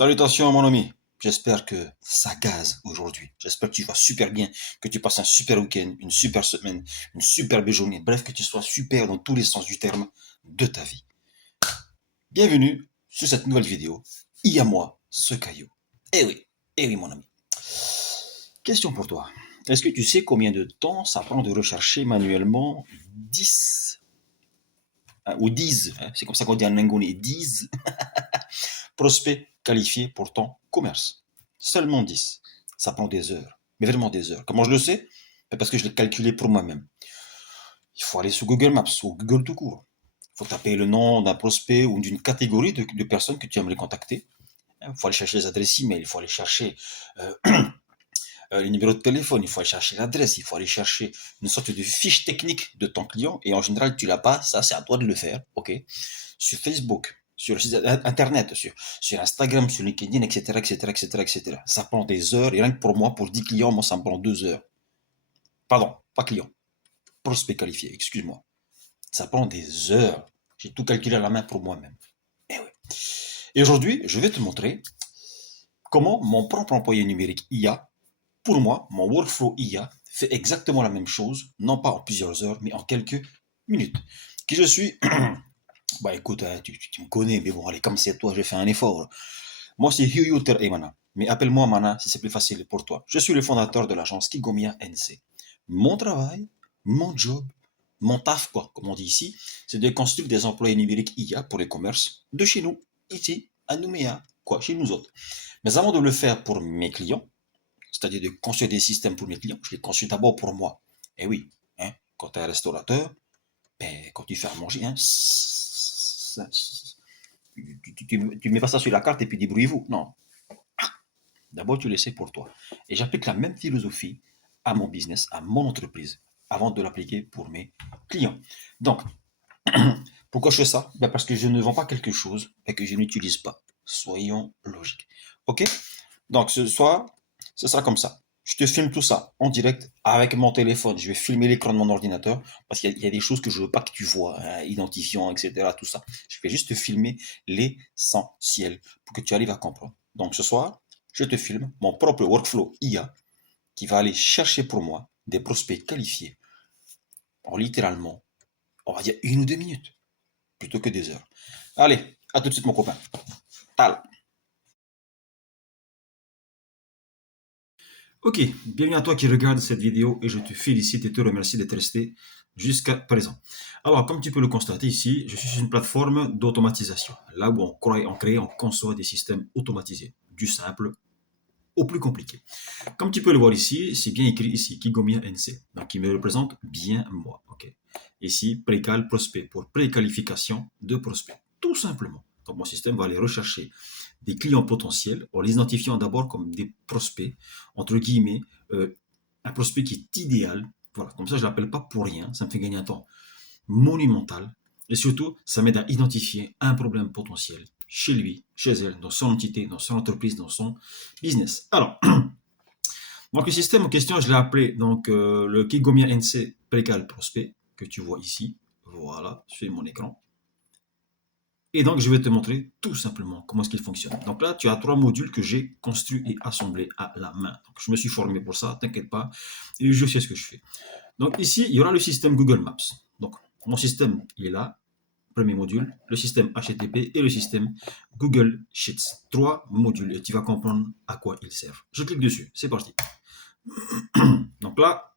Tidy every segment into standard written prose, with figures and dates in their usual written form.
Salutations mon ami, j'espère que ça gaze aujourd'hui. J'espère que tu vas super bien, que tu passes un super week-end, une super semaine, une superbe journée. Bref, que tu sois super dans tous les sens du terme de ta vie. Bienvenue sur cette nouvelle vidéo. Il y a moi, ce caillou. Eh oui mon ami. Question pour toi. Est-ce que tu sais combien de temps ça prend de rechercher manuellement 10 ou 10, c'est comme ça qu'on dit en anglais, 10 prospects qualifiés pour ton commerce? Seulement 10. Ça prend des heures, mais vraiment des heures. Comment je le sais? Parce que je l'ai calculé pour moi-même. Il faut aller sur Google Maps ou Google tout court. Il faut taper le nom d'un prospect ou d'une catégorie de personnes que tu aimerais contacter. Il faut aller chercher les adresses email, il faut aller chercher euh, les numéros de téléphone, il faut aller chercher l'adresse, il faut aller chercher une sorte de fiche technique de ton client. Et en général, tu l'as pas. Ça, c'est à toi de le faire. Ok? Sur Facebook, sur le site internet, sur Instagram, sur LinkedIn, etc., etc., etc., etc. Ça prend des heures, et rien que pour moi, pour 10 clients, moi, ça me prend 2 heures. Pardon, pas client, prospect qualifié, excuse-moi. Ça prend des heures. J'ai tout calculé à la main pour moi-même. Et oui. Et aujourd'hui, je vais te montrer comment mon propre employé numérique IA, pour moi, mon workflow IA, fait exactement la même chose, non pas en plusieurs heures, mais en quelques minutes. Qui je suis? Bah écoute, tu me connais, mais bon, allez, comme c'est toi, je fais un effort. Moi, c'est Hugh Emana. Mais appelle-moi Mana si c'est plus facile pour toi. Je suis le fondateur de l'agence Kigomia NC. Mon travail, mon job, mon taf, quoi, comme on dit ici, c'est de construire des employés numériques IA pour les commerces de chez nous, ici, à Nouméa, quoi, chez nous autres. Mais avant de le faire pour mes clients, c'est-à-dire de construire des systèmes pour mes clients, je les construis d'abord pour moi. Et oui, hein, quand tu es un restaurateur, ben, quand tu fais à manger, hein, tu mets pas ça sur la carte et puis débrouillez-vous. Non. D'abord, tu le sais pour toi. Et j'applique la même philosophie à mon business, à mon entreprise, avant de l'appliquer pour mes clients. Donc, pourquoi je fais ça? Ben parce que je ne vends pas quelque chose et que je n'utilise pas. Soyons logiques. OK? Donc, ce soir, ce sera comme ça. Je te filme tout ça en direct avec mon téléphone. Je vais filmer l'écran de mon ordinateur parce qu'il y a des choses que je veux pas que tu vois, hein, identifiant, etc. Tout ça. Je vais juste te filmer l'essentiel pour que tu arrives à comprendre. Donc, ce soir, je te filme mon propre workflow IA qui va aller chercher pour moi des prospects qualifiés en littéralement, on va dire 1 ou 2 minutes plutôt que des heures. Allez, à tout de suite, mon copain. Tal. Ok, bienvenue à toi qui regarde cette vidéo et je te félicite et te remercie d'être resté jusqu'à présent. Alors, comme tu peux le constater ici, je suis sur une plateforme d'automatisation, là où on crée, on conçoit des systèmes automatisés, du simple au plus compliqué. Comme tu peux le voir ici, c'est bien écrit ici, Kigomia NC, donc qui me représente bien moi. Ok. Ici, précal prospect, pour préqualification de prospect, tout simplement. Donc mon système va aller rechercher des clients potentiels en les identifiant d'abord comme des prospects, entre guillemets, un prospect qui est idéal. Voilà, comme ça je ne l'appelle pas pour rien, ça me fait gagner un temps monumental. Et surtout, ça m'aide à identifier un problème potentiel chez lui, chez elle, dans son entité, dans son entreprise, dans son business. Alors, donc le système en question, je l'ai appelé donc, le Kigomia NC Précal Prospect, que tu vois ici. Voilà, sur mon écran. Et donc, je vais te montrer tout simplement comment est-ce qu'il fonctionne. Donc là, tu as 3 modules que j'ai construits et assemblés à la main. Donc, je me suis formé pour ça, t'inquiète pas, et je sais ce que je fais. Donc ici, il y aura le système Google Maps. Donc, mon système, il est là, premier module, le système HTTP et le système Google Sheets. 3 modules et tu vas comprendre à quoi ils servent. Je clique dessus, c'est parti. Donc là,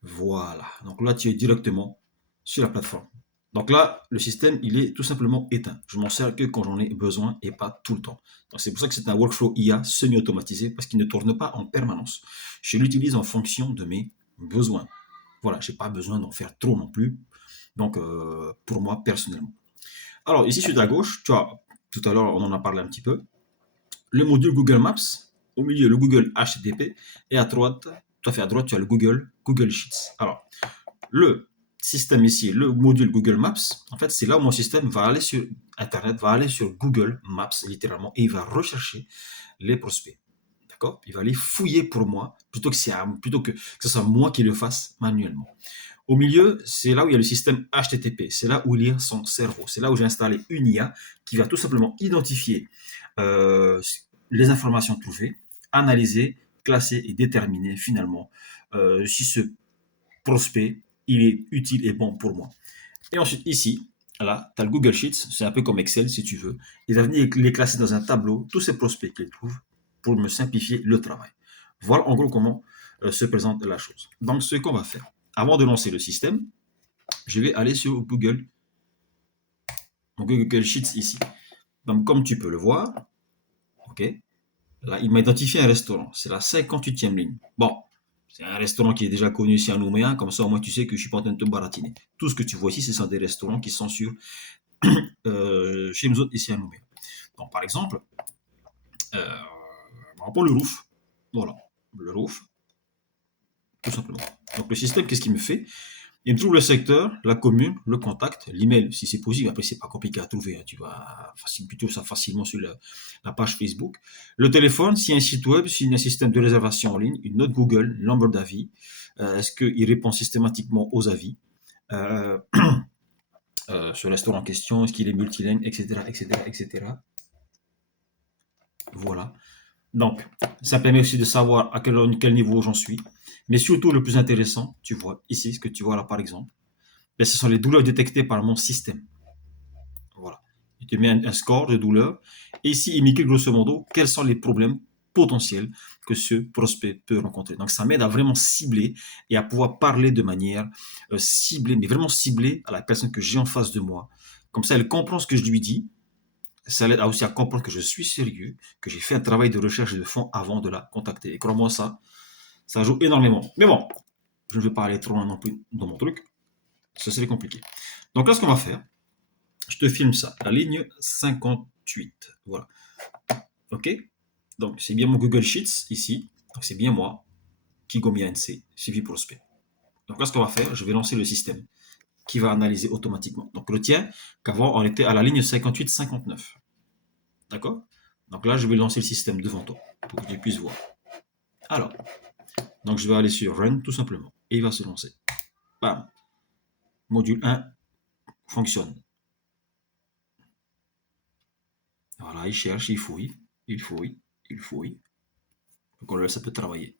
voilà. Donc là, tu es directement sur la plateforme. Donc là, le système, il est tout simplement éteint. Je m'en sers que quand j'en ai besoin et pas tout le temps. Donc c'est pour ça que c'est un workflow IA semi-automatisé parce qu'il ne tourne pas en permanence. Je l'utilise en fonction de mes besoins. Voilà, je n'ai pas besoin d'en faire trop non plus. Donc, pour moi, personnellement. Alors, ici, sur la gauche, tu as, tout à l'heure, on en a parlé un petit peu, le module Google Maps, au milieu, le Google HTTP, et à droite, tout à fait à droite, tu as le Google Sheets. Alors, le système ici, le module Google Maps, en fait, c'est là où mon système va aller sur Internet, va aller sur Google Maps, littéralement, et il va rechercher les prospects. D'accord? Il va aller fouiller pour moi, plutôt que ce soit moi qui le fasse manuellement. Au milieu, c'est là où il y a le système HTTP. C'est là où il y a son cerveau. C'est là où j'ai installé une IA qui va tout simplement identifier euh, les informations trouvées, analyser, classer et déterminer finalement si ce prospect il est utile et bon pour moi. Et ensuite, ici, là, tu as le Google Sheets, c'est un peu comme Excel si tu veux. Il va venir les classer dans un tableau, tous ces prospects qu'il trouve, pour me simplifier le travail. Voilà en gros comment se présente la chose. Donc, ce qu'on va faire, avant de lancer le système, je vais aller sur Google, donc Google Sheets ici. Donc, comme tu peux le voir, ok, là, il m'a identifié un restaurant. C'est la 58e ligne. Bon, c'est un restaurant qui est déjà connu ici à Nouméa. Comme ça, au moins, tu sais que je ne suis pas en train de te baratiner. Tout ce que tu vois ici, ce sont des restaurants qui sont sur, chez nous autres ici à Nouméa. Donc, par exemple, euh, on prend le roof. Voilà, le roof, tout simplement. Donc, le système, qu'est-ce qu'il me fait? Il me trouve le secteur, la commune, le contact, l'email, si c'est possible. Après, c'est pas compliqué à trouver. Hein. Tu vas plutôt ça facilement sur la page Facebook. Le téléphone, s'il y a un site web, s'il y a un système de réservation en ligne, une note Google, le nombre d'avis. Est-ce qu'il répond systématiquement aux avis euh, sur le restaurant en question? Est-ce qu'il est multilingue, etc., etc., etc. Voilà. Donc, ça permet aussi de savoir à quel niveau j'en suis. Mais surtout, le plus intéressant, tu vois ici, ce que tu vois là par exemple, ben, ce sont les douleurs détectées par mon système. Voilà. Il te met un score de douleur. Et ici, il m'écrit grosso modo quels sont les problèmes potentiels que ce prospect peut rencontrer. Donc, ça m'aide à vraiment cibler et à pouvoir parler de manière ciblée, mais vraiment ciblée à la personne que j'ai en face de moi. Comme ça, elle comprend ce que je lui dis. Ça l'aide aussi à comprendre que je suis sérieux, que j'ai fait un travail de recherche de fond avant de la contacter. Et crois-moi, ça joue énormément. Mais bon, je ne vais pas aller trop loin non plus dans mon truc. Ça serait compliqué. Donc là, ce qu'on va faire, je te filme ça, la ligne 58. Voilà. OK. Donc, c'est bien mon Google Sheets ici. Donc, c'est bien moi, Kigomia NC, suivi prospect. Donc là, ce qu'on va faire, je vais lancer le système qui va analyser automatiquement. Donc, le tien, qu'avant, on était à la ligne 58-59. D'accord? Donc là, je vais lancer le système devant toi pour que tu puisses voir. Alors, donc je vais aller sur Run tout simplement et il va se lancer. Bam. Module 1 fonctionne. Voilà, il cherche, il fouille, il fouille, il fouille. Donc là, ça peut travailler.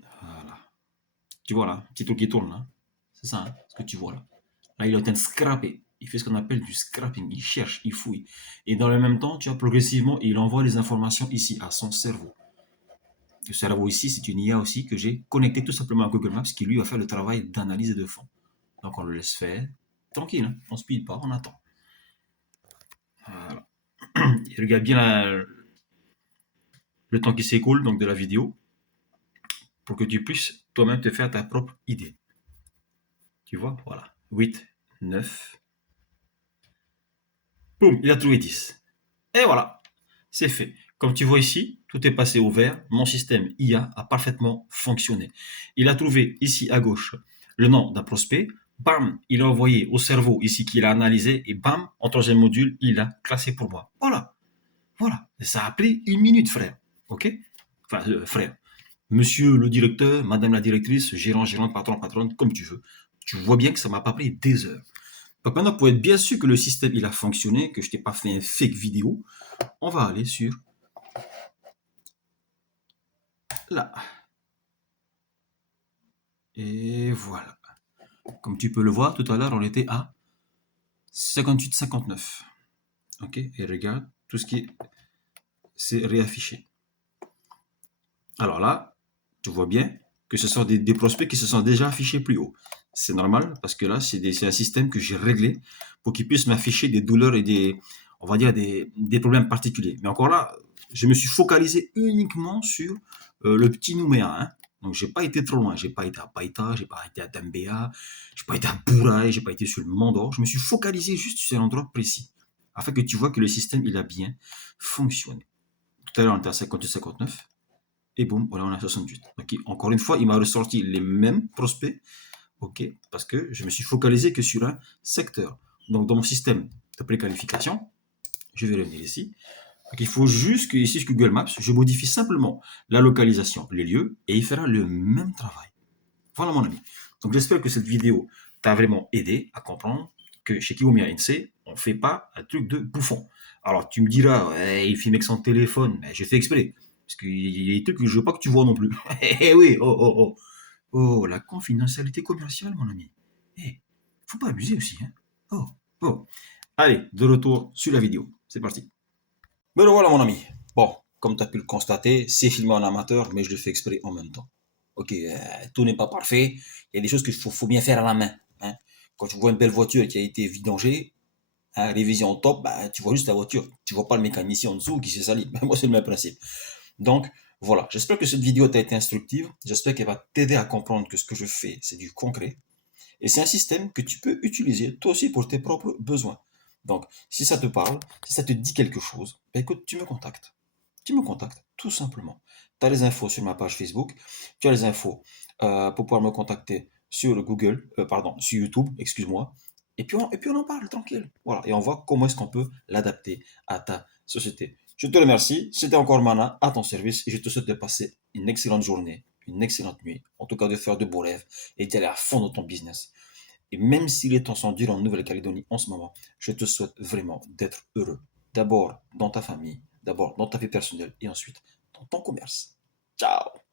Voilà. Tu vois là, petit truc qui tourne là. C'est ça, hein, ce que tu vois là. Là, il est en train de scraper. Il fait ce qu'on appelle du scrapping. Il cherche, il fouille. Et dans le même temps, tu vois, progressivement, il envoie les informations ici à son cerveau. Le cerveau ici, c'est une IA aussi que j'ai connecté tout simplement à Google Maps qui lui va faire le travail d'analyse de fond. Donc on le laisse faire. Tranquille, hein, on ne speed pas, on attend. Voilà. Et regarde bien le temps qui s'écoule donc de la vidéo pour que tu puisses toi-même te faire ta propre idée. Tu vois, voilà. 8, 9. Boum, il a trouvé 10. Et voilà, c'est fait. Comme tu vois ici, tout est passé au vert. Mon système IA a parfaitement fonctionné. Il a trouvé ici à gauche le nom d'un prospect. Bam, il a envoyé au cerveau ici qu'il a analysé. Et bam, en troisième module, il a classé pour moi. Voilà, voilà. Et ça a pris 1 minute, frère. OK? Enfin, frère. Monsieur le directeur, madame la directrice, gérant, gérante, patron, patronne, comme tu veux. Tu vois bien que ça m'a pas pris des heures. Donc maintenant, pour être bien sûr que le système il a fonctionné, que je t'ai pas fait un fake vidéo, on va aller sur là. Et voilà. Comme tu peux le voir, tout à l'heure, on était à 58-59. OK? Et regarde, tout ce qui s'est réaffiché. Alors là, tu vois bien que ce sont des prospects qui se sont déjà affichés plus haut. C'est normal parce que là, c'est un système que j'ai réglé pour qu'il puisse m'afficher des douleurs et on va dire des problèmes particuliers. Mais encore là, je me suis focalisé uniquement sur le petit Nouméa. Hein. Donc, j'ai pas été trop loin. J'ai pas été à Païta, j'ai pas été à Dambéa, j'ai pas été à Bouraï, j'ai pas été sur le Mandor. Je me suis focalisé juste sur un endroit précis afin que tu vois que le système, il a bien fonctionné. Tout à l'heure, on était à 58-59. Et boum, voilà, on est à 68. Donc, encore une fois, il m'a ressorti les mêmes prospects, ok, parce que je me suis focalisé que sur un secteur. Donc, dans mon système de préqualification, je vais revenir ici. Donc, il faut juste que ici, sur Google Maps, je modifie simplement la localisation, les lieux, et il fera le même travail. Voilà, mon ami. Donc j'espère que cette vidéo t'a vraiment aidé à comprendre que chez Kiwami ANC, on ne fait pas un truc de bouffon. Alors tu me diras, ouais, il filme avec son téléphone, mais j'ai fait exprès. Parce qu'il y a des trucs que je veux pas que tu vois non plus. Eh oui, oh, oh, oh. Oh, la confidentialité commerciale, mon ami. Eh, faut pas abuser aussi, hein. Oh, oh. Allez, de retour sur la vidéo. C'est parti. Mais voilà, mon ami. Bon, comme tu as pu le constater, c'est filmé en amateur, mais je le fais exprès en même temps. Ok, tout n'est pas parfait. Il y a des choses qu'il faut bien faire à la main, hein. Quand tu vois une belle voiture qui a été vidangée, hein, révision au top, bah, tu vois juste la voiture. Tu vois pas le mécanicien en dessous qui s'est sali. Moi, c'est le même principe. Donc, voilà. J'espère que cette vidéo t'a été instructive. J'espère qu'elle va t'aider à comprendre que ce que je fais, c'est du concret. Et c'est un système que tu peux utiliser toi aussi pour tes propres besoins. Donc, si ça te parle, si ça te dit quelque chose, ben écoute, tu me contactes. Tu me contactes, tout simplement. Tu as les infos sur ma page Facebook, tu as les infos pour pouvoir me contacter sur Google, pardon, sur YouTube, excuse-moi. Et puis on en parle tranquille. Voilà. Et on voit comment est-ce qu'on peut l'adapter à ta société. Je te remercie. C'était encore Mana à ton service et je te souhaite de passer une excellente journée, une excellente nuit, en tout cas de faire de beaux rêves et d'y aller à fond dans ton business. Et même si les temps sont durs en Nouvelle-Calédonie en ce moment, je te souhaite vraiment d'être heureux. D'abord dans ta famille, d'abord dans ta vie personnelle et ensuite dans ton commerce. Ciao!